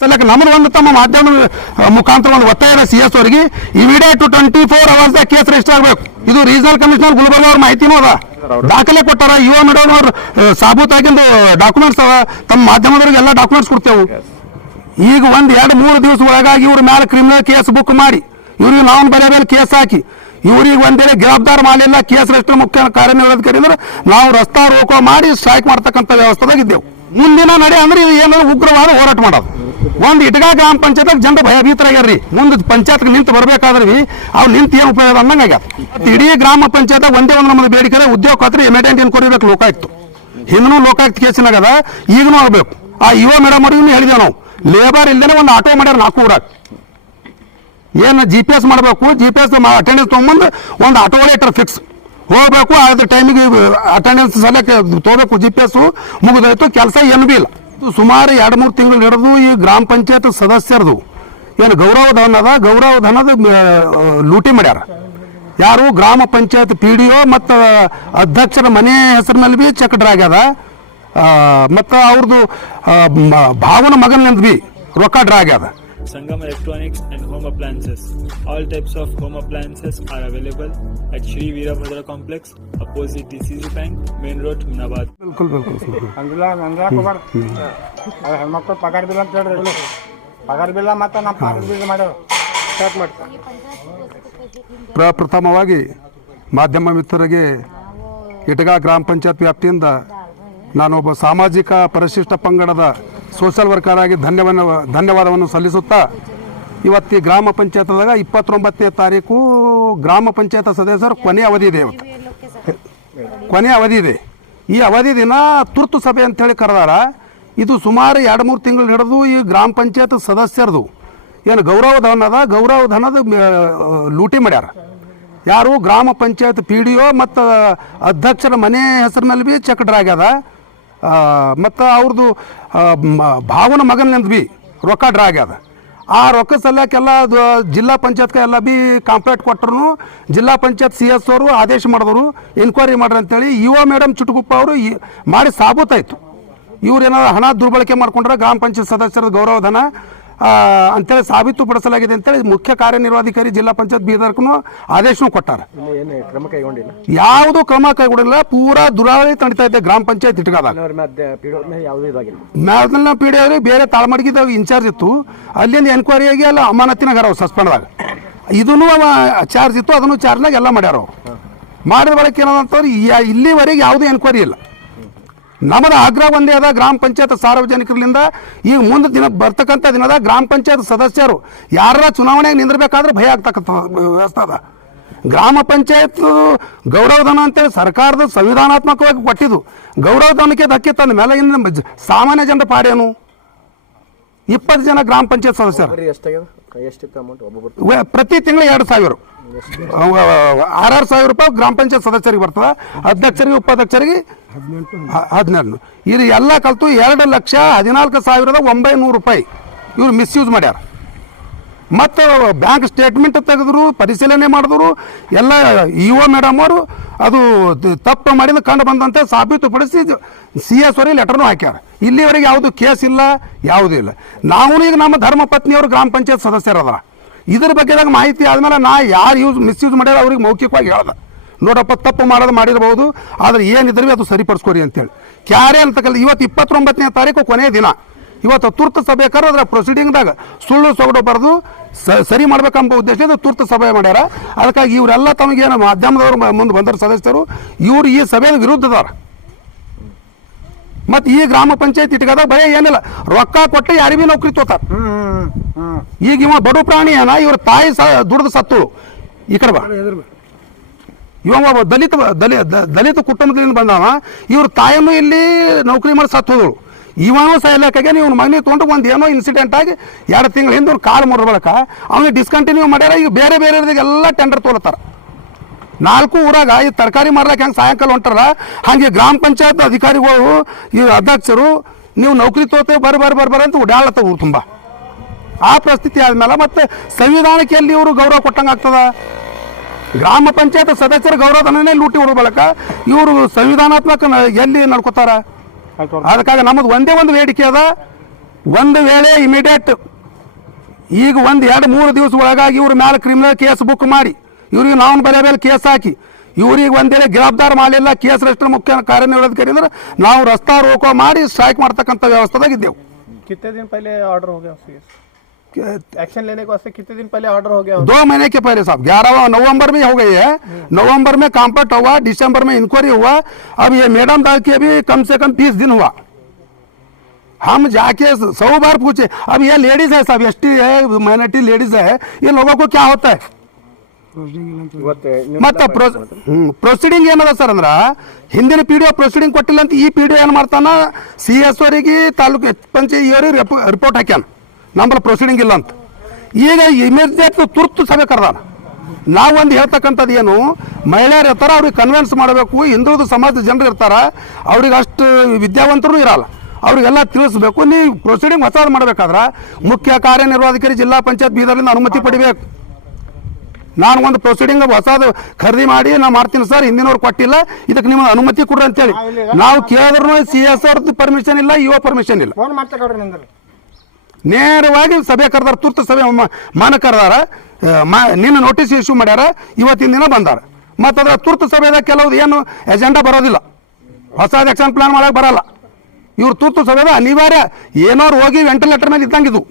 ಸಲಕ್ಕೆ ನಮ್ಮದು ಒಂದು ತಮ್ಮ ಮಾಧ್ಯಮ ಮುಖಾಂತರ ಒಂದು ಒತ್ತಾಯ CS ಅವರಿಗೆ ಇಮಿಡಿಯೇಟ್ 24 hours ಕೇಸ್ ರಿಜಿಸ್ಟರ್ ಆಗಬೇಕು. ಇದು ರೀಜನಲ್ ಕಮಿಷನರ್ ಗುಲ್ಬರ್ಗ ಅವ್ರ ಮಾಹಿತಿನೂ ಅದ, ದಾಖಲೆ ಕೊಟ್ಟಾರ. ಯುವ ಮೇಡಮ್ ಅವ್ರು ಸಾಬೂತಾಗಿಂದು ಡಾಕ್ಯುಮೆಂಟ್ಸ್ ಅವ, ತಮ್ಮ ಮಾಧ್ಯಮದವ್ರಿಗೆ ಎಲ್ಲ ಡಾಕ್ಯುಮೆಂಟ್ಸ್ ಕೊಡ್ತೇವೆ. ಈಗ 1-2-3 ದಿವಸ ಒಳಗಾಗಿ ಇವ್ರ ಮೇಲೆ ಕ್ರಿಮಿನಲ್ ಕೇಸ್ ಬುಕ್ ಮಾಡಿ ಇವ್ರಿಗೆ ನಾವು ಬೇರೆ ಬೇರೆ ಕೇಸ್ ಹಾಕಿ ಇವ್ರಿಗೆ ಒಂದೇಳೆ ಜವಾಬ್ದಾರ ಮಾಡಲಿಲ್ಲ, ಕೇಸ್ ರಿಜಿಸ್ಟರ್ ಮುಖ್ಯ ಕಾರ್ಯನಿರ್ವಹಣಾಧಿಕಾರಿ ಅಂದ್ರೆ ನಾವು ರಸ್ತಾ ರೋಕೋ ಮಾಡಿ ಸ್ಟ್ರೈಕ್ ಮಾಡ್ತಕ್ಕಂಥ ವ್ಯವಸ್ಥೆದಾಗಿದ್ದೆವು. ಮುಂದಿನ ನಡೆ ಅಂದ್ರೆ ಇದು ಏನಾದ್ರು ಉಗ್ರವಾದ ಹೋರಾಟ ಮಾಡೋದು. ಒಂದು ಇಟಗಾ ಗ್ರಾಮ ಪಂಚಾಯತ್ ಜನರು ಭಯಭೀತರಾಗ್ಯಾರ್ರಿ. ಮುಂದೆ ಪಂಚಾಯತ್ ನಿಂತು ಬರ್ಬೇಕಾದ್ರಿ ಅವ್ರು ನಿಂತು ಏನು ಉಪಯೋಗ ಅನ್ನಂಗೆ ಆಗ್ಯಾದ. ಇಡೀ ಗ್ರಾಮ ಪಂಚಾಯತ್ ಒಂದೇ ಒಂದು ನಮ್ಮದು ಬೇಡಿಕೆ ಉದ್ಯೋಗ ಖಾತ್ರಿ ಇಮಿಡಿಯೇಟ್ ಕೊಡಬೇಕು. ಲೋಕಾಯುಕ್ತ ಹಿಂದೂ ಲೋಕಾಯುಕ್ತ ಕೇಸಿನಾಗದ, ಈಗನೂ ಆಗಬೇಕು. ಆ ಯುವ ಮೇಡಮ್ ಅವ್ರಿಗೂ ಹೇಳಿದೆವು ನಾವು, ಲೇಬರ್ ಇಲ್ಲದೇ ಒಂದು ಆಟೋ ಮಾಡ್ಯಾರ 4 ಊರಾಗ. ಏನು GPS ಮಾಡಬೇಕು, GPS ಅಟೆಂಡೆನ್ಸ್ ತೊಗೊಂಬಂದು ಒಂದು ಆಟೋ ಲೇಟರ್ ಫಿಕ್ಸ್ ಹೋಗ್ಬೇಕು. ಅದ್ರ ಟೈಮಿಗೆ ಅಟೆಂಡೆನ್ಸ್ ಸಲಕ್ಕೆ ತಗೋಬೇಕು. GPS ಮುಗಿದಾಯ್ತು, ಕೆಲಸ ಏನು ಬಿ ಇಲ್ಲ. ಸುಮಾರು 2-3 ತಿಂಗಳು ನಡೆದು ಈ ಗ್ರಾಮ ಪಂಚಾಯತ್ ಸದಸ್ಯರದು ಏನು ಗೌರವಧನ ಅದ, ಗೌರವಧನದ ಲೂಟಿ ಮಾಡ್ಯಾರ. ಯಾರು ಗ್ರಾಮ ಪಂಚಾಯತ್ PDO ಮತ್ತು ಅಧ್ಯಕ್ಷರ ಮನೆ ಹೆಸರಿನಲ್ಲಿ ಬಿ ಚೆಕ್ ಡ್ರಾ ಆಗ್ಯದ. ಮತ್ತು ಅವ್ರದ್ದು ಭಾವನ ಮಗನಿಂದ ಬಿ ರೊಕ್ಕ ಡ್ರಾ ಆಗ್ಯದ. Sangam Electronics and Home Appliances. All types of home appliances are available at Shri Veerabhadra Complex, opposite DCC Bank, Main Road, Munabad. ಬಿಲ್ಕುಲ್ ಬಿಲ್ಕುಲ್ ಹೆಣ್ಮಕ್ಳು ಪಗಾರ ಬಿಲ್ ಅಂತ ಹೇಳ್ರಿ. ಪಗಾರ ಬಿಲ್ಲ ಮತ್ತು ನಮ್ಮ ಪಗಾರ ಬಿಲ್ ಮಾಡ್ಯಾವ ಸ್ಟಾರ್ಟ್ ಮಾಡ್ತಾರೆ. ಪ್ರಪ್ರಥಮವಾಗಿ ಮಾಧ್ಯಮ ಮಿತ್ರರಿಗೆ ಇಟಗಾ ಗ್ರಾಮ ಪಂಚಾಯತ್ ವ್ಯಾಪ್ತಿಯಿಂದ ನಾನೊಬ್ಬ ಸಾಮಾಜಿಕ ಪರಿಶಿಷ್ಟ ಪಂಗಡದ ಸೋಷಲ್ ವರ್ಕರ್ ಆಗಿ ಧನ್ಯವಾದವನ್ನು ಸಲ್ಲಿಸುತ್ತಾ, ಇವತ್ತು ಈ ಗ್ರಾಮ ಪಂಚಾಯತ್ದಾಗ 29ನೇ ತಾರೀಕು ಗ್ರಾಮ ಪಂಚಾಯತ್ ಸದಸ್ಯರು ಕೊನೆ ಅವಧಿ ಇದೆ. ಇವತ್ತು ಕೊನೆ ಅವಧಿ ಇದೆ. ಈ ಅವಧಿ ದಿನ ತುರ್ತು ಸಭೆ ಅಂತೇಳಿ ಕರೆದಾರ. ಇದು ಸುಮಾರು 2-3 ತಿಂಗಳು ಹಿಡಿದು ಈ ಗ್ರಾಮ ಪಂಚಾಯತ್ ಸದಸ್ಯರದು ಏನು ಗೌರವಧನ ಅದ, ಗೌರವಧನದ ಲೂಟಿ ಮಾಡ್ಯಾರ. ಯಾರು ಗ್ರಾಮ ಪಂಚಾಯತ್ PDO ಮತ್ತು ಅಧ್ಯಕ್ಷರ ಮನೆ ಹೆಸರಿನಲ್ಲಿ ಬಿ ಚೆಕ್ ಡ್ರಾ ಆಗ್ಯದ. ಮತ್ತು ಅವ್ರದ್ದು ಭಾವನ ಮಗನಿಂದ ಬಿ ರೊಕ್ಕ ಡ್ರಾ ಆಗ್ಯದ. ಆ ರೊಕ್ಕ ಸಲ್ಯಕ್ಕೆಲ್ಲ ಜಿಲ್ಲಾ ಪಂಚಾಯತ್ಗೆ ಎಲ್ಲ ಬಿ ಕಂಪ್ಲೇಂಟ್ ಕೊಟ್ಟರು. ಜಿಲ್ಲಾ ಪಂಚಾಯತ್ CS ಅವರು ಆದೇಶ ಮಾಡಿದ್ರು ಎನ್ಕ್ವೈರಿ ಮಾಡ್ರಿ ಅಂತೇಳಿ. ಯುವ ಮೇಡಮ್ ಚುಟುಗುಪ್ಪ ಅವರು ಮಾಡಿ ಸಾಬೂತಾಯಿತು. ಇವ್ರು ಏನಾದ್ರು ಹಣ ದುರ್ಬಳಕೆ ಮಾಡ್ಕೊಂಡ್ರೆ ಗ್ರಾಮ ಪಂಚಾಯತ್ ಸದಸ್ಯರ ಗೌರವಧನ ಅಂತೇಳಿ ಸಾಬೀತುಪಡಿಸಲಾಗಿದೆ ಅಂತೇಳಿ ಮುಖ್ಯ ಕಾರ್ಯನಿರ್ವಹಣಾಧಿಕಾರಿ ಜಿಲ್ಲಾ ಪಂಚಾಯತ್ ಬೀದರ್ಗೂ ಆದೇಶನೂ ಕೊಟ್ಟಾರ. ಯಾವುದು ಕ್ರಮ ಕೈಗೊಂಡಿಲ್ಲ. ಪೂರಾ ದುರಾಡಳಿತ ನಡೀತಾ ಇದೆ ಗ್ರಾಮ ಪಂಚಾಯತ್ ಇಟ್ಕಾದಾಗ. ಮ್ಯಾಲ್ನ PDO ಬೇರೆ ತಾಳ್ಮಡಿಗಿದಾಗ ಇನ್ಚಾರ್ಜ್ ಇತ್ತು, ಅಲ್ಲಿಂದ ಎನ್ಕ್ವೈರಿ ಆಗಿ ಎಲ್ಲ ಅಮಾನತಿನಾಗ ಸಸ್ಪೆಂಡ್ದಾಗ. ಇದನ್ನು ಚಾರ್ಜ್ ಇತ್ತು, ಅದನ್ನು ಚಾರ್ಜ್ನಾಗ ಎಲ್ಲ ಮಾಡ್ಯಾರ. ಮಾಡಿದ ಬಳಕ ಏನಂತಂದ್ರೆ ಇಲ್ಲಿವರೆಗೆ ಯಾವುದೇ ಎನ್ಕ್ವೈರಿ ಇಲ್ಲ. ನಮ್ಮದು ಆಗ್ರಹ ಒಂದೇ ಅದ, ಗ್ರಾಮ ಪಂಚಾಯತ್ ಸಾರ್ವಜನಿಕರಿಂದ ಈಗ ಮುಂದೆ ದಿನ ಬರ್ತಕ್ಕಂಥ ದಿನದ ಗ್ರಾಮ ಪಂಚಾಯತ್ ಸದಸ್ಯರು ಯಾರ ಚುನಾವಣೆಗೆ ನಿಂದಿರಬೇಕಾದ್ರೆ ಭಯ ಆಗ್ತಕ್ಕಂಥ ವ್ಯವಸ್ಥೆ ಅದ. ಗ್ರಾಮ ಪಂಚಾಯತ್ ಗೌರವಧನ ಅಂತೇಳಿ ಸರ್ಕಾರದ ಸಂವಿಧಾನಾತ್ಮಕವಾಗಿ ಕೊಟ್ಟಿದ್ದು. ಗೌರವಧನಕ್ಕೆ ಧಕ್ಕೆ ತಂದ ಮೇಲೆ ಇನ್ನು ಸಾಮಾನ್ಯ ಜನರ ಪಾಡೇನು? 20 ಜನ ಗ್ರಾಮ ಪಂಚಾಯತ್ ಸದಸ್ಯರು ಪ್ರತಿ ತಿಂಗಳು 2,000 6,000 ರೂಪಾಯಿ ಗ್ರಾಮ ಪಂಚಾಯತ್ ಸದಸ್ಯರಿಗೆ ಬರ್ತದೆ. ಅಧ್ಯಕ್ಷರಿಗೆ ಉಪಾಧ್ಯಕ್ಷರಿಗೆ 18. ಇದು ಎಲ್ಲ ಕಲ್ತು 2,14,900 ರೂಪಾಯಿ ಇವ್ರು ಮಿಸ್ಯೂಸ್ ಮಾಡ್ಯಾರ. ಮತ್ತು ಬ್ಯಾಂಕ್ ಸ್ಟೇಟ್ಮೆಂಟ್ ತೆಗೆದ್ರು, ಪರಿಶೀಲನೆ ಮಾಡಿದ್ರು. ಎಲ್ಲ ಯುವ ಮೇಡಮ್ ಅವರು ಅದು ತಪ್ಪು ಮಾಡಿದ ಕಂಡು ಬಂದಂತೆ ಸಾಬೀತುಪಡಿಸಿ CS ಅವರಿಗೆ ಲೆಟರ್ನು ಹಾಕ್ಯಾರ. ಇಲ್ಲಿವರೆಗೆ ಯಾವುದು ಕೇಸ್ ಇಲ್ಲ, ಯಾವುದೂ ಇಲ್ಲ. ನಾವು ಈಗ ನಮ್ಮ ಧರ್ಮ ಪತ್ನಿಯವರು ಗ್ರಾಮ ಪಂಚಾಯತ್ ಸದಸ್ಯರದಾರ. ಇದ್ರ ಬಗ್ಗೆದಾಗ ಮಾಹಿತಿ ಆದಮೇಲೆ ನಾ ಯಾರು ಮಿಸ್ಯೂಸ್ ಮಾಡ್ಯಾರ ಅವ್ರಿಗೆ ಮೌಖಿಕವಾಗಿ ಹೇಳ್ದೆ, ನೋಡಪ್ಪ ತಪ್ಪು ಮಾಡಿರ್ಬೋದು, ಆದರೆ ಏನಿದ್ರೆ ಅದು ಸರಿಪಡಿಸ್ಕೊರಿ ಅಂತೇಳಿ. ಕ್ಯಾರೆ ಅಂತಕ್ಕಲ್ಲ. ಇವತ್ತು 29ನೇ ತಾರೀಕು ಕೊನೆಯ ದಿನ. ಇವತ್ತು ತುರ್ತು ಸಭೆ ಕರೆದು ಅದರ ಪ್ರೊಸೀಡಿಂಗ್ದಾಗ ಸುಳ್ಳು ಸೊಗಡು ಬರೆದು ಸರಿ ಮಾಡ್ಬೇಕಂಬ ಉದ್ದೇಶದಿಂದ ತುರ್ತು ಸಭೆ ಮಾಡ್ಯಾರ. ಅದಕ್ಕಾಗಿ ಇವರೆಲ್ಲ ತಮಗೇನು ಮಾಧ್ಯಮದವರು ಮುಂದೆ ಬಂದರ ಸದಸ್ಯರು ಇವರು ಈ ಸಭೆಯ ವಿರುದ್ಧದವ್ರ. ಮತ್ತು ಈ ಗ್ರಾಮ ಪಂಚಾಯತ್ ಇಟ್ಕದ ಭಯ ಏನಿಲ್ಲ, ರೊಕ್ಕ ಕೊಟ್ಟು ಯಾರಿಗೂ ನೌಕರಿ ತೋತಾರ. ಈಗ ಇವ ಬಡು ಪ್ರಾಣಿ ಏನ, ಇವ್ರ ತಾಯಿ ದುಡ್ದು ಸತ್ತು ಈ ಕಡೆ ಬಾ. ಇವ ದಲಿತ ಕುಟುಂಬದಿಂದ ಬಂದವ. ಇವ್ರ ತಾಯಿನೂ ಇಲ್ಲಿ ನೌಕರಿ ಮಾಡಿ ಸತ್ತು ಹೋದಳು. ಇವನು ಸಹಲಕ್ಕಾಗೆ ನೀವು ಮಗನಿಗೆ ತೊಗೊಂಡು ಒಂದು ಏನೋ ಇನ್ಸಿಡೆಂಟ್ ಆಗಿ 2 ತಿಂಗಳ ಹಿಂದೆ ಅವ್ರು ಕಾಲು ಮುರಿದ ಬಳಕ ಅವನಿಗೆ ಡಿಸ್ಕಂಟಿನ್ಯೂ ಮಾಡ್ಯಾರ. ಈಗ ಬೇರೆ ಎಲ್ಲ ಟೆಂಡರ್ ತೊಗೊಳ್ತಾರ. 4 ಊರಾಗ ಈ ತರಕಾರಿ ಮಾರ್ಲಕ್ಕೆ ಹೆಂಗೆ ಸಾಯಂಕಾಲ ಹೊಂಟಾರ, ಹಾಗೆ ಗ್ರಾಮ ಪಂಚಾಯತ್ ಅಧಿಕಾರಿಗಳು ಈ ಅಧ್ಯಕ್ಷರು ನೀವು ನೌಕರಿ ತೋತೇವೆ ಬರ್ಬರ್ ಅಂತ ಓಡಾಡ್ಲತ್ತ ಊರು ತುಂಬ. ಆ ಪರಿಸ್ಥಿತಿ ಆದ್ಮೇಲೆ ಮತ್ತೆ ಸಂವಿಧಾನಕ್ಕೆ ಎಲ್ಲಿ ಇವರು ಗೌರವ ಕೊಟ್ಟಂಗೆ ಆಗ್ತದ? ಗ್ರಾಮ ಪಂಚಾಯತ್ ಸದಸ್ಯರ ಗೌರವಧನನೇ ಲೂಟಿ ಹೊಡೋ ಬಳಕ ಇವರು ಸಂವಿಧಾನಾತ್ಮಕ ಎಲ್ಲಿ ನಡ್ಕೋತಾರ? ಅದಕ್ಕಾಗಿ ನಮ್ಮದು ಒಂದೇ ಒಂದು ಬೇಡಿಕೆ ಅದ, ಒಂದು ವೇಳೆ ಇಮಿಡಿಯೇಟ್ ಈಗ 1-2-3 ದಿವಸ ಒಳಗಾಗಿ ಇವ್ರ ಮೇಲೆ ಕ್ರಿಮಿನಲ್ ಕೇಸ್ ಬುಕ್ ಮಾಡಿ ಇವ್ರಿಗೆ ನಾವು ಬೇರೆ ಬೇರೆ ಕೇಸ್ ಹಾಕಿ ಇವ್ರಿಗೆ ಒಂದ್ ವೇಳೆ ಗಿರಫ್ತಾರ್ ಮಾಡಲಿಲ್ಲ ಕೇಸ್ ರಿಜಿಸ್ಟರ್ ಮುಖ್ಯ ಕಾರ್ಯನಿರ್ವಹಣಾಧಿಕಾರಿ ಅಂದ್ರೆ ನಾವು ರಸ್ತಾ ರೋಕೋ ಮಾಡಿ ಸ್ಟ್ರೈಕ್ ಮಾಡ್ತಕ್ಕಂಥ ವ್ಯವಸ್ಥೆದಾಗ ಇದ್ದೆವು. कितने दिन पहले ऑर्डर हो गया एक्शन लेने के वास्ते? कितने दिन पहले ऑर्डर हो गया? 2 महीने के पहले साहब 11 नवंबर में हो गई है। नवंबर में कॉम्पैक्ट हुआ, दिसंबर में इंक्वायरी हुआ, अब ये मैडम दाल के भी कम से कम 30 दिन हुआ। हम जाके 100 बार पूछे। अब ये लेडीज है साहब, एसटी है, माइनॉरिटी लेडीज है, ये लोगों को क्या होता है ಮತ್ತೆ ಪ್ರೊಸೀಡಿಂಗ್ ಏನದ ಸರ್ ಅಂದ್ರ ಹಿಂದಿನ ಪಿಡಿಒ ಪ್ರೊಸೀಡಿಂಗ್ ಕೊಟ್ಟಿಲ್ಲ ಅಂತ ಈ ಪಿಡಿಒ ಏನ್ ಮಾಡ್ತಾನ CS ಅವರಿಗೆ ತಾಲೂಕು ಪಂಚಾಯತ್ ರಿಪೋರ್ಟ್ ಹಾಕ್ಯಾನ ನಮ್ಮಲ್ಲಿ ಪ್ರೊಸೀಡಿಂಗ್ ಇಲ್ಲ ಅಂತ. ಈಗ ಇಮಿಡಿಯೇಟ್ ತುರ್ತು ಸಭೆ ಕರೆದಾನ. ನಾವೊಂದು ಹೇಳ್ತಕ್ಕಂಥದ್ದು ಏನು, ಮಹಿಳೆಯರು ಇರ್ತಾರ ಅವ್ರಿಗೆ ಕನ್ವಿನ್ಸ್ ಮಾಡಬೇಕು, ಹಿಂದುಳಿದ ಸಮಾಜದ ಜನರು ಇರ್ತಾರ ಅವ್ರಿಗೆ ಅಷ್ಟು ವಿದ್ಯಾವಂತರು ಇರಲ್ಲ, ಅವ್ರಿಗೆಲ್ಲ ತಿಳಿಸ್ಬೇಕು. ನೀವು ಪ್ರೊಸೀಡಿಂಗ್ ಹೊಸದು ಮಾಡಬೇಕಾದ್ರೆ ಮುಖ್ಯ ಕಾರ್ಯನಿರ್ವಾಹಕಾರಿ ಜಿಲ್ಲಾ ಪಂಚಾಯತ್ ಬೀದರ್ಲಿಂದ ಅನುಮತಿ ಪಡಿಬೇಕು. ನಾನು ಒಂದು ಪ್ರೊಸೀಡಿಂಗ್ ಹೊಸದು ಖರೀದಿ ಮಾಡಿ ನಾ ಮಾಡ್ತೀನಿ ಸರ್, ಹಿಂದಿನವ್ರು ಕೊಟ್ಟಿಲ್ಲ, ಇದಕ್ಕೆ ನಿಮ್ಮ ಅನುಮತಿ ಕೊಡ್ರಿ ಅಂತೇಳಿ ನಾವು ಕೇಳಿದ್ರು CS ಅವ್ರದ್ದು ಪರ್ಮಿಷನ್ ಇಲ್ಲ, ಇಒ ಪರ್ಮಿಷನ್ ಇಲ್ಲ. ಫೋನ್ ಮಾಡ್ತೇವ್ರಿ ನಿಂದ್ರಿ. ನೇರವಾಗಿ ಸಭೆ ಕರೆದಾರ, ತುರ್ತು ಸಭೆ ಮಾನ ಕರೆದಾರ, ನಿನ್ನ ನೋಟಿಸ್ ಇಶ್ಯೂ ಮಾಡ್ಯಾರ, ಇವತ್ತಿನ ದಿನ ಬಂದಾರ. ಮತ್ತು ಅದರ ತುರ್ತು ಸಭೆದಾಗ ಕೆಲವ್ದು ಏನು ಎಜೆಂಡಾ ಬರೋದಿಲ್ಲ, ಹೊಸ ಆಕ್ಷನ್ ಪ್ಲಾನ್ ಮಾಡಕ್ಕೆ ಬರಲ್ಲ. ಇವ್ರು ತುರ್ತು ಸಭೆದ ಅನಿವಾರ್ಯ ಏನೋರು ಹೋಗಿ ವೆಂಟಿಲೇಟರ್ ಮೇಲೆ ಇದ್ದಂಗಿದ್ದು.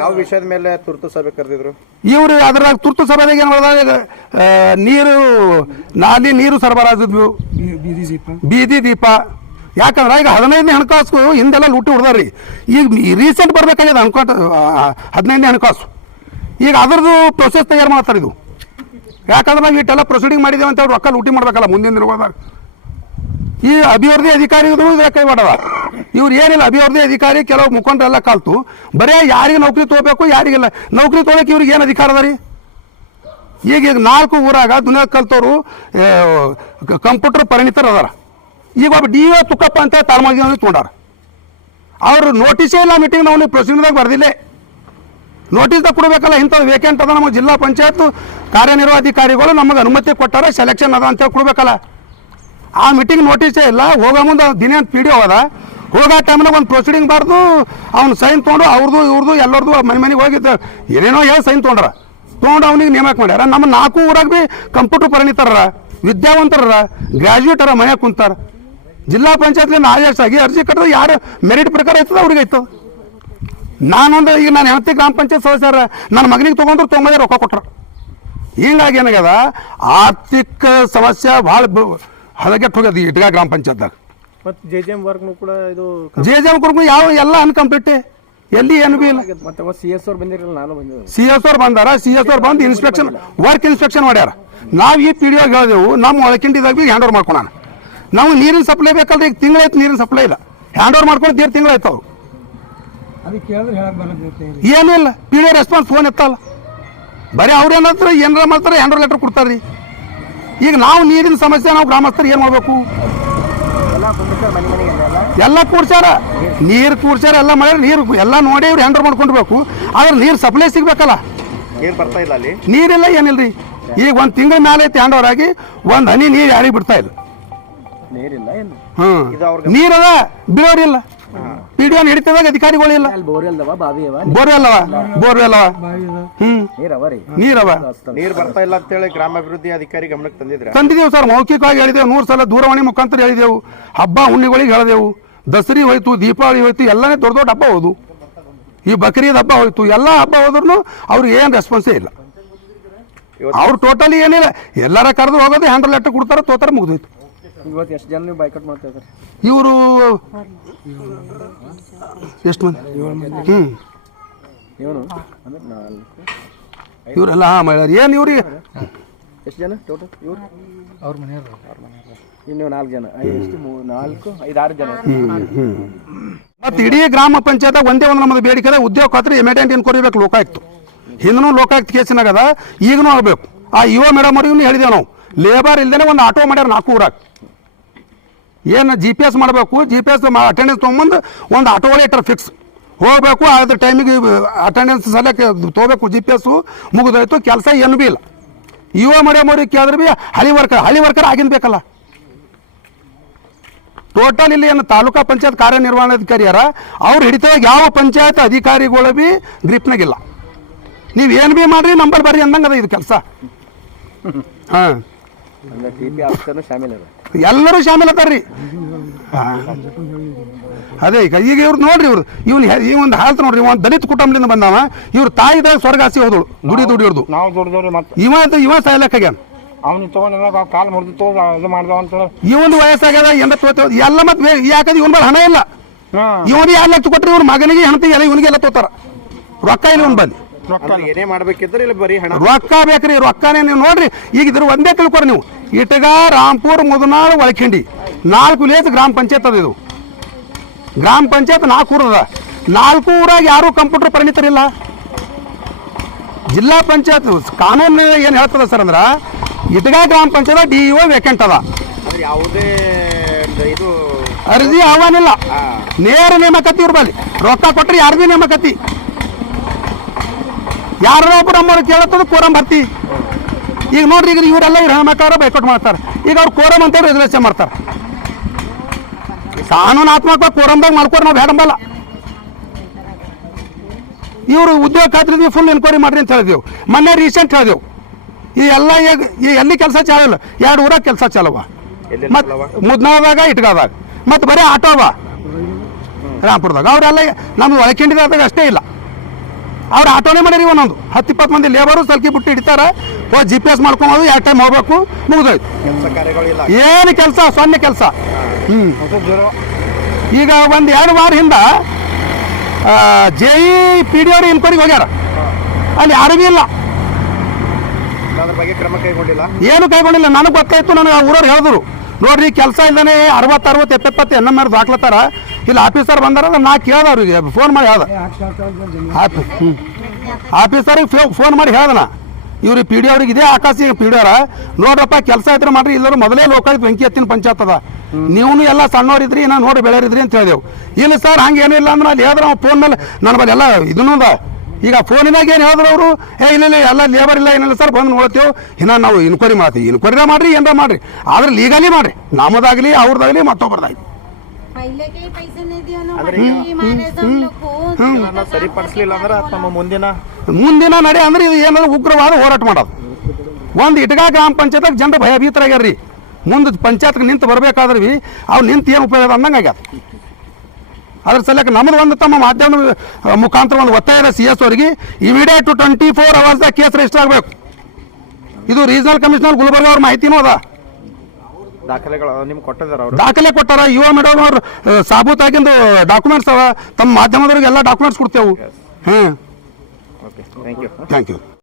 ಯಾವ ವಿಷಯದ ಮೇಲೆ ತುರ್ತು ಸಭೆ ಕರೆದಿದ್ರು ಇವ್ರು? ಅದ್ರಾಗ ತುರ್ತು ಸಭೆದಾಗ ಏನು ಮಾಡಿದಾಗ ನೀರು ನಾಲಿ ನೀರು ಸರಬರಾಜು, ಬೀದಿ ದೀಪ. ಯಾಕಂದ್ರೆ ಈಗ 15ನೇ ಹಣಕಾಸು ಹಿಂದೆಲ್ಲ ಲೂಟಿ ಹೊಡೆದಾರ್ರಿ. ಈಗ ರೀಸೆಂಟ್ ಬರ್ಬೇಕಾಗಿದೆ 15ನೇ ಹಣಕಾಸು. ಈಗ ಅದ್ರದ್ದು ಪ್ರೊಸೆಸ್ ತಯಾರು ಮಾಡ್ತಾರೆ ಇದು. ಯಾಕಂದ್ರೆ ನಾವು ಇಟ್ಟೆಲ್ಲ ಪ್ರೊಸೀಡಿಂಗ್ ಮಾಡಿದ್ದೇವೆ ಅಂತ ರೊಕ್ಕ ಲೂಟಿ ಮಾಡ್ಬೇಕಲ್ಲ ಮುಂದಿನ ದಿನಗಳದಾಗ. ಈ ಅಭಿವೃದ್ಧಿ ಅಧಿಕಾರಿಗಳು ಕೈ ಮಾಡಲ್ಲ. ಇವ್ರು ಏನಿಲ್ಲ, ಅಭಿವೃದ್ಧಿ ಅಧಿಕಾರಿ ಕೆಲವು ಮುಖಂಡರೆಲ್ಲ ಕಲ್ತು ಬರೇ ಯಾರಿಗೆ ನೌಕರಿ ತಗೋಬೇಕು ಯಾರಿಗೆಲ್ಲ ನೌಕರಿ ತಗೋಬೇಕು, ಇವ್ರಿಗೆ ಏನು ಅಧಿಕಾರ ಅದ ರೀ? ಈಗ 4 ಊರಾಗ ದುನಿಯಾ ಕಲ್ತವ್ರು ಕಂಪ್ಯೂಟರ್ ಪರಿಣಿತರು ಅದಾರ. ಈಗ ಒಬ್ಬ DO ತುಕ್ಕಪ್ಪ ಅಂತ ತಾಳ್ಮಾಗಿ ತೊಗೊಂಡಾರ. ಅವ್ರು ನೋಟಿಸೇ ಇಲ್ಲ, ಮೀಟಿಂಗ್ ನಾವು ಪ್ರೊಸೀಡಿಂಗ್ದಾಗ ಬರ್ದಿಲ್ಲ. ನೋಟಿಸ್ದಾಗ ಕೊಡಬೇಕಲ್ಲ, ಇಂಥದ್ದು ವೇಕೆಂಟ್ ಅದ ನಮಗೆ ಜಿಲ್ಲಾ ಪಂಚಾಯತ್ ಕಾರ್ಯನಿರ್ವಹಣಾಧಿಕಾರಿಗಳು ನಮಗೆ ಅನುಮತಿ ಕೊಟ್ಟಾರ, ಸೆಲೆಕ್ಷನ್ ಅದ ಅಂತೇಳಿ ಕೊಡ್ಬೇಕಲ್ಲ. ಆ ಮೀಟಿಂಗ್ ನೋಟಿಸೇ ಇಲ್ಲ. ಹೋಗೋ ಮುಂದೆ ದಿನ ಅಂತ PDO ಅದ, ಹೋಗೋ ಟೈಮ್ನಾಗ ಒಂದು ಪ್ರೊಸೀಡಿಂಗ್ ಬಾರ್ದು ಅವ್ನು ಸೈನ್ ತೊಗೊಂಡು ಅವ್ರದ್ದು ಇವ್ರದ್ದು ಎಲ್ಲರದು ಮನೆಗೆ ಹೋಗಿದ್ದ ಏನೇನೋ ಹೇಳಿ ಸೈನ್ ತೊಗೊಂಡ್ರ, ತೊಗೊಂಡು ಅವ್ನಿಗೆ ನೇಮಕ ಮಾಡ್ಯಾರ. ನಮ್ಮ 4 ಊರಾಗ ಭೀ ಕಂಪ್ಯೂಟರ್ ಪರಿಣಿತರ, ವಿದ್ಯಾವಂತರ, ಗ್ರಾಜ್ಯುಯೇಟರ ಮನೆಯಾಗ ಕುಂತಾರ. ಜಿಲ್ಲಾ ಪಂಚಾಯತ್ಲಿಂದ ಆದೇಶ ಆಗಿ ಅರ್ಜಿ ಕಟ್ಟಿದ್ರೆ ಯಾರು ಮೆರಿಟ್ ಪ್ರಕಾರ ಐತದ ಅವ್ರಿಗೆ ಐತದ. ನಾನೊಂದು ಈಗ ನಾನು ಹೆಂಡತಿ ಗ್ರಾಮ ಪಂಚಾಯತ್ ಸದಸ್ಯರ ನನ್ನ ಮಗನಿಗೆ ತೊಗೊಂಡ್ರು 90 ರೊಕ್ಕ ಕೊಟ್ರ. ಹಿಂಗಾಗಿ ಏನಾಗ್ಯದ ಆರ್ಥಿಕ ಸಮಸ್ಯೆ ಭಾಳ ಹದಗೆಟ್ಟು ಹೋಗ್ಯದ ಈ ಇಟ್ಗ ಗ್ರಾಮ ಪಂಚಾಯತ್ದಾಗ. ಮತ್ತು JJM ವರ್ಕ್ನು ಕೂಡ ಇದು JJM ವರ್ಕ್ ಯಾವ ಎಲ್ಲ ಅನ್ಕಂಪ್ಲೀಟ್, ಎಲ್ಲಿ ಏನು ಬಿ ಇಲ್ಲ. ಮತ್ತೆ CS ಅವ್ರು ಬಂದಿರಲ್ಲ, ನಾನು ಬಂದಿದ್ದೆ. CS ಅವ್ರು ಬಂದಾರ, CS ಅವ್ರು ಬಂದು ಇನ್ಸ್ಪೆಕ್ಷನ್ ವರ್ಕ್ ಇನ್ಸ್ಪೆಕ್ಷನ್ ಮಾಡ್ಯಾರ. ನಾವು ಈ PDO ಹೇಳಿದೆವು ನಮ್ಮ ಒಳಕಿಂಡಿದಾಗ ಬಿ ಹ್ಯಾಂಡ್ ಓವರ್ ಮಾಡ್ಕೊಳ. ನಾವು ನೀರಿನ ಸಪ್ಲೈ ಬೇಕಲ್ರಿ, ಈಗ ತಿಂಗಳಾಯ್ತು ನೀರಿನ ಸಪ್ಲೈ ಇಲ್ಲ, ಹ್ಯಾಂಡ್ ಓವರ್ ಮಾಡ್ಕೊಂಡು 1.5 ತಿಂಗಳಾಯ್ತು. ಅವ್ರು ಏನಿಲ್ಲ, PDO ರೆಸ್ಪಾನ್ಸ್ ಫೋನ್ ಎತ್ತಲ್ಲ, ಬರೀ ಅವ್ರು ಏನಂತಾರೆ ಏನಾರ ಮಾಡ್ತಾರೆ, ಹ್ಯಾಂಡ್ ಓವರ್ ಲೆಟರ್ ಕೊಡ್ತಾರ್ರಿ. ಈಗ ನಾವು ನೀರಿನ ಸಮಸ್ಯೆ ನಾವು ಗ್ರಾಮಸ್ಥರು ಏನು ಮಾಡಬೇಕು? ಎಲ್ಲ ಕೂಡ್ಸ್ಯಾರ, ನೀರು ಕೂಡ್ಸ್ಯಾರ, ಎಲ್ಲ ಮಾಡ್ಯಾರ, ನೀರು ಎಲ್ಲ ನೋಡಿ ಇವ್ರು ಹ್ಯಾಂಡ್ ಓವರ್ ಮಾಡ್ಕೊಂಡ್ಬೇಕು. ಆದ್ರೆ ನೀರು ಸಪ್ಲೈ ಸಿಗ್ಬೇಕಲ್ಲ, ನೀರು ಬರ್ತಾ ಇಲ್ಲ ಅಲ್ಲಿ, ನೀರಿಲ್ಲ ಏನಿಲ್ರಿ. ಈಗ 1 ತಿಂಗಳ ಮೇಲೆ ಐತಿ ಹ್ಯಾಂಡ್ ಓವರ್ ಆಗಿ, 1 ಹನಿ ನೀರು ಯಾರಿಗೆ ಬಿಡ್ತಾ ಇಲ್ಲ. ನೀರಿಲ್ಲ ಏನು? ನೀರದ ಬಿಡೋರಿಲ್ಲ, PDO ಹಿಡಿತದಾಗ ಅಧಿಕಾರಿಗಳಿಲ್ಲ. ಬೋರ್ವೆಲ್ ಅವ, ಬಾವಿ ಅವ, ಬೋರ್ವೆಲ್ ಅವ, ನೀರವ. ನೀರು ಬರ್ತಾ ಇಲ್ಲ ಅಂತೇಳಿ ಗ್ರಾಮಾಭಿವೃದ್ಧಿ ಅಧಿಕಾರಿ ಗಮನಕ್ಕೆ ತಂದಿದ್ದೇವೆ ಸರ್, ಮೌಖಿಕವಾಗಿ ಹೇಳಿದೆವು, 100 ಸಲ ದೂರವಾಣಿ ಮುಖಾಂತರ ಹೇಳಿದೆವು. ಹಬ್ಬ ಹುಣ್ಣಿಗಳಿಗೆ ಹೇಳಿದೆವು, ದಸರಿ ಹೋಯ್ತು, ದೀಪಾವಳಿ ಹೋಯ್ತು, ಎಲ್ಲನೇ ದೊಡ್ಡ ದೊಡ್ಡ ಹಬ್ಬ ಹೋದು. ಈ ಬಕ್ರೀದ್ ಹಬ್ಬ ಹೋಯ್ತು, ಎಲ್ಲ ಹಬ್ಬ ಹೋದ್ರೂ ಅವ್ರಿಗೆ ಏನು ರೆಸ್ಪಾನ್ಸೇ ಇಲ್ಲ. ಅವ್ರು ಟೋಟಲಿ ಏನಿಲ್ಲ, ಎಲ್ಲರ ಕರೆದು ಹೋಗೋದು ಹ್ಯಾಂಡ್ ಲೆಟರ್ ಕೊಡ್ತಾರೆ, ತೋತಾರೆ, ಮುಗಿದೋಯ್ತು. ಇವತ್ತು ಎಷ್ಟು ಜನ ನೀವು ಬಾಯ್ಕಾಟ್ ಮಾಡ್ತಾ ಇದ್ದಾರೆ? ಇವರು ಎಷ್ಟು ಮಂದಿ? ಇವರೆಲ್ಲ ಮಹಿಳೆಯರು. ಏನು ಇವ್ರಿಗೆ ಎಷ್ಟು ಜನ ಟೋಟಲ್? ಇವ್ರು ಅವ್ರ ಮನೆಯವರು ಇನ್ನು 4 ಜನ, ಎಷ್ಟು 4 5 6 ಜನ. ಮತ್ತು ಇಡೀ ಗ್ರಾಮ ಪಂಚಾಯತ್ ಒಂದೇ ಒಂದು ನಮ್ಮದು ಬೇಡಿಕೆ ಅದ, ಉದ್ಯೋಗ ಖಾತ್ರಿ ಇಮಿಡಿಯೇಟ್ ಎನ್ಕ್ವೈರಿ ಬೇಕು. ಲೋಕಾಯುಕ್ತ ಹಿಂದೂ ಲೋಕಾಯುಕ್ತ ಕೇಸಿನಾಗದ, ಈಗನೂ ಆಗಬೇಕು. ಆ ಯುವ ಮೇಡಮ್ ಅವ್ರಿಗೂ ಹೇಳಿದೆವು ನಾವು, ಲೇಬರ್ ಇಲ್ದೇನೆ ಒಂದು ಆಟೋ ಮಾಡ್ಯಾರ 4 ಊರಾಗ. ಏನು GPS ಮಾಡಬೇಕು, GPS ಅಟೆಂಡೆನ್ಸ್ ತೊಗೊಂಬಂದು ಒಂದು ಆಟೋ ಒಳಗೆ ಇಟ್ಟರೆ ಫಿಕ್ಸ್ ಹೋಗಬೇಕು. ಅದ್ರ ಟೈಮಿಗೆ ಅಟೆಂಡೆನ್ಸ್ ಸಲಕ್ಕೆ ತೊಗೋಬೇಕು. GPS ಮುಗಿದೋಯ್ತು, ಕೆಲಸ ಏನು ಬಿ ಇಲ್ಲ. ಯುವ ಮೇಡಮ್ ಅವ್ರಿಗೆ ಕೇಳಿದ್ರೆ ಬಿ ಹಳಿ ವರ್ಕರ್ ಆಗಿನ ಬೇಕಲ್ಲ. ಟೋಟಲ್ ಇಲ್ಲಿ ಏನು ತಾಲೂಕಾ ಪಂಚಾಯತ್ ಕಾರ್ಯನಿರ್ವಹಣಾಧಿಕಾರಿ ಯಾರ ಅವ್ರು ಹಿಡಿತದಾಗ ಯಾವ ಪಂಚಾಯತ್ ಅಧಿಕಾರಿಗಳು ಬಿ ಗ್ರಿಪ್ನಾಗಿಲ್ಲ. ನೀವು ಏನು ಬಿ ಮಾಡ್ರಿ ನಂಬರ್ ಬರ್ರಿ ಅಂದಂಗೆ ಅದ ಇದು ಕೆಲಸ. ಹಾಂ, ಅಂದ್ರೆ ಟಿ ಪಿ ಆಫೀಸರ್ನು ಶಾಮಿಲ್ ಅದ, ಎಲ್ಲರೂ ಶಾಮಿಲ್ ಅದಾರ್ರಿ. ಅದೇ ಈಗ ಇವ್ರು ನೋಡ್ರಿ, ಈ ಒಂದು ಹಾಲ್ತ ನೋಡ್ರಿ, ಒಂದು ದಲಿತ ಕುಟುಂಬದಿಂದ ಬಂದವ, ಇವ್ರ ತಾಯಿದಾಗ ಸ್ವರ್ಗಾಸಿ ಹೋದಳು ದುಡಿಯೋದು. ನಾವು ದುಡ್ದವ್ರಿ ಮತ್ತೆ ಇವ ಸಾಯ್ಲಕ್ಕಾಗ್ಯಾನ. ಅವ್ನಿಗೆ ತೊಗೊಂಡಿಲ್ಲ, ಕಾಲು ಮುರಿದಿತ್ತು, ಇದು ಮಾಡ್ದವ ಅಂತ ಹೇಳಿ ಇವನು ವಯಸ್ಸಾಗ್ಯದ ಎಲ್ಲ ಮತ್ತೆ ಯಾಕಂದ್ರೆ ಇವನ್ ಬಳಿ ಹಣ ಇಲ್ಲ. ಇವನಿಗೆ 2 ಲಕ್ಷ ಕೊಟ್ಟರೆ ಇವ್ನ ಮಗನಿಗೆ ಹೆಣ್ತಿಗೆ ಎಲ್ಲ ಇವನಿಗೆಲ್ಲ ತೋತಾರ. ರೊಕ್ಕ ಇಲ್ಲ ಇವನ್ ಬಲ್ಲಿ. ಏನೇ ಮಾಡ್ಬೇಕಿದ್ರೆ ಇಲ್ಲಿ ಬರೀ ಹಣ ರೊಕ್ಕ ಬೇಕ್ರಿ. ರೊಕ್ಕನೇ ನೀವು ನೋಡ್ರಿ. ಈಗ ಇದ್ರ ಒಂದೇ ತಿಳ್ಕೊರಿ ನೀವು. ಇಟಗ, ರಾಂಪುರ್, ಮುದನಾಳ್, ಒಳಖಂಡಿ 4 ವಿಲೇಜ್ ಗ್ರಾಮ ಪಂಚಾಯತ್ ಅದ. ಇದು ಗ್ರಾಮ ಪಂಚಾಯತ್ 4 ಊರದ. 4 ಊರಾಗ ಯಾರು ಕಂಪ್ಯೂಟರ್ ಪರಿಣಿತರಿಲ್ಲ. ಜಿಲ್ಲಾ ಪಂಚಾಯತ್ ಕಾನೂನು ಏನು ಹೇಳ್ತದ ಸರ್ ಅಂದ್ರೆ, ಇಟಗ ಗ್ರಾಮ ಪಂಚಾಯತ್ DEO ವೇಕೆಂಟ್ ಅದ. ಅಂದ್ರೆ ಯಾವುದೇ ಇದು ಅರ್ಜಿ ಆಹ್ವಾನಿಲ್ಲ, ನೇರ ನೇಮಕಾತಿ ಇವ್ರ ಬಲ್ಲಿ. ರೊಕ್ಕ ಕೊಟ್ಟರೆ ಯಾರ್ದು ನೇಮಕಾತಿ. ಯಾರೋ ಒಬ್ಬರು ನಮ್ಮವ್ರು ಕೇಳತ್ತದ ಕೋರಂ ಭರ್ತಿ. ಈಗ ನೋಡ್ರಿ, ಈಗ ಇವರೆಲ್ಲ ಇವ್ರು ಹೆಣ್ಮಕ್ಳವ್ರ ಬೈಕೌಟ್ ಮಾಡ್ತಾರೆ. ಈಗ ಅವ್ರು ಕೋರಂ ಅಂತೇಳಿ ರಿಸರ್ವೇಷನ್ ಮಾಡ್ತಾರೆ. ಕಾನೂನಾತ್ಮಕ ಕೋರಂದಾಗ ಮಾಡ್ಕೊರಿ, ನಾವು ಬೇಡಂಬಲ್ಲ. ಇವರು ಉದ್ಯೋಗ ಖಾತ್ರಿ ಫುಲ್ ಎನ್ಕ್ವೈರಿ ಮಾಡ್ರಿ ಅಂತ ಹೇಳಿದೆವು. ಮೊನ್ನೆ ರೀಸೆಂಟ್ ಹೇಳಿದೆವು. ಈ ಎಲ್ಲ ಈ ಎಲ್ಲಿ ಕೆಲಸ ಚಾಲಲ್ಲ, 2 ಊರಾಗ ಕೆಲಸ ಚಾಲವ. ಮತ್ತು ಮುದ್ನಾಳದಾಗ, ಇಟ್ಗಾದಾಗ, ಮತ್ತು ಬರೀ ಆಟೋ ಅವ ರಾಂಪುರದಾಗ. ಅವರೆಲ್ಲ ನಮ್ದು ಒಳಕೆಂಡಿದಾಗ ಅಷ್ಟೇ ಇಲ್ಲ. ಅವ್ರು ಆಟೋನೇ ಮಾಡಿರಿ. ಒಂದೊಂದು 10-20 ಮಂದಿ ಲೇಬರು ಸಲ್ಕಿ ಬಿಟ್ಟು ಹಿಡಿತಾರೆ. GPS ಮಾಡ್ಕೊಬೋದು, 2 ಟೈಮ್ ಹೋಗ್ಬೇಕು, ಮುಗಿದೋಯ್ತು. ಕೆಲಸ ಕಾರ್ಯಗಳಿಲ್ಲ, ಏನು ಕೆಲಸ, ಸೊನ್ನೆ ಕೆಲಸ. ಈಗ ಒಂದು 2 ವಾರ ಹಿಂದೆ JE PD ಅವರು ಇನ್ಕ್ವೈರಿಗೆ ಹೋಗ್ಯಾರ. ಅಲ್ಲಿ ಯಾರೂ ಭೀ ಇಲ್ಲ, ಅದ್ರ ಬಗ್ಗೆ ಕ್ರಮ ಕೈಗೊಂಡಿಲ್ಲ, ಏನು ಕೈಗೊಂಡಿಲ್ಲ. ನನಗೆ ಗೊತ್ತಾಯ್ತು. ನನಗೆ ಊರವ್ರು ಹೇಳಿದ್ರು, ನೋಡ್ರಿ ಕೆಲಸ ಇಲ್ದಾನೆ 60, 70 NMR ದಾಖಲತ್ತಾರ. ಇಲ್ಲಿ ಆಫೀಸರ್ ಬಂದಾರ. ನಾ ಕೇಳ್ದ ಅವ್ರಿಗೆ ಫೋನ್ ಮಾಡಿ ಹೇಳ್ದ, ಆಫೀಸರಿಗೆ ಫೋನ್ ಮಾಡಿ ಹೇಳ್ದನ. ಇವ್ರಿಗೆ PD ಅವ್ರಿಗೆ ಇದೇ ಆಕಾಶ PD ಅವರ, ನೋಡ್ರಪ್ಪ ಕೆಲಸ ಇದ್ರೆ ಮಾಡ್ರಿ, ಇಲ್ಲರೂ ಮೊದಲೇ ಲೋಕಾಯುಕ್ತ ಬೆಂಕಿ ಹತ್ತಿನ ಪಂಚಾಯತ್ ಅದ, ನೀವು ಎಲ್ಲ ಸಣ್ಣವರಿದ್ರಿ, ನಾನು ನೋಡಿ ಬೆಳೆಯರಿದ್ರಿ ಅಂತ ಹೇಳಿದೆವು. ಇಲ್ಲ ಸರ್ ಹಂಗೇನು ಇಲ್ಲ ಅಂದ್ರೆ ಅಲ್ಲಿ ಹೇಳಿದ್ರೆ ಅವ್ನು ಫೋನ್ ಮೇಲೆ ನನ್ನ ಬಳಿ ಎಲ್ಲ ಇದನ್ನೂ ಅದ. ಈಗ ಫೋನಿನಾಗ ಏನು ಹೇಳಿದ್ರು ಅವರು, ಇಲ್ಲ ಎಲ್ಲ ಲೇಬರ್ ಇಲ್ಲ, ಏನಿಲ್ಲ ಸರ್, ಬಂದು ನೋಡ್ತೇವೆ, ಇನ್ನು ನಾವು ಇನ್ಕ್ವೈರಿ ಮಾಡ್ತೀವಿ. ಇನ್ಕ್ವೈರಿ ಮಾಡಿರಿ, ಏನಾರ ಮಾಡಿರಿ, ಆದ್ರೆ ಲೀಗಲಿ ಮಾಡಿರಿ. ನಮ್ಮದಾಗಲಿ ಅವ್ರದಾಗಲಿ ಮತ್ತೊಬ್ಬರದಾಗಲಿ. पहले के ही पैसे नहीं दिए ना, अरे ये मारे सब लोग को ಸರಿಪಡಿಸಲಿಲ್ಲ ಅಂದ್ರೆ ತಮ್ಮ ಮುಂದಿನ ನಡೆ ಅಂದ್ರೆ ಇದು ಏನಾದ್ರು ಉಗ್ರವಾದ ಹೋರಾಟ ಮಾಡೋದು. ಒಂದು ಇಟಗ ಗ್ರಾಮ ಪಂಚಾಯತ್ಗೆ ಜನರು ಭಯಭೀತರಾಗ್ಯಾರ್ರಿ. ಮುಂದೆ ಪಂಚಾಯತ್ಗೆ ನಿಂತು ಬರಬೇಕಾದ್ರೆ ಭೀ ಅವ್ರು ನಿಂತು ಏನು ಉಪಯೋಗ ಅಂದಂಗೆ ಆಗ್ಯಾದ. ಅದ್ರ ಸಲಕ್ಕೆ ನಮ್ಮದು ಒಂದು ತಮ್ಮ ಮಾಧ್ಯಮ ಮುಖಾಂತರ ಒಂದು ಒತ್ತಾಯ CS ಅವರಿಗೆ, ಇಮಿಡಿಯೇಟ್ 24 hours ಕೇಸ್ ರಿಜಿಸ್ಟರ್ ಆಗಬೇಕು. ಇದು ರೀಜನಲ್ ಕಮಿಷನರ್ ಗುಲ್ಬರ್ಗ ಅವ್ರ ಮಾಹಿತಿನೂ ಅದ. ದಾಖಲೆಗಳು ನಿಮ್ಗೆ ಕೊಟ್ಟಿದ್ದಾರೆ ಅವರು, ದಾಖಲೆ ಕೊಟ್ಟಾರ. ಯುವ ಮೇಡಮ್ ಅವ್ರು ಸಾಬೂತಾಗಿಂದು ಡಾಕ್ಯುಮೆಂಟ್ಸ್ ಅವ. ತಮ್ಮ ಮಾಧ್ಯಮದವ್ರಿಗೆ ಎಲ್ಲ ಡಾಕ್ಯುಮೆಂಟ್ಸ್ ಕೊಡ್ತೇವೆ. ಹಾಂ, okay, thank you. Thank you.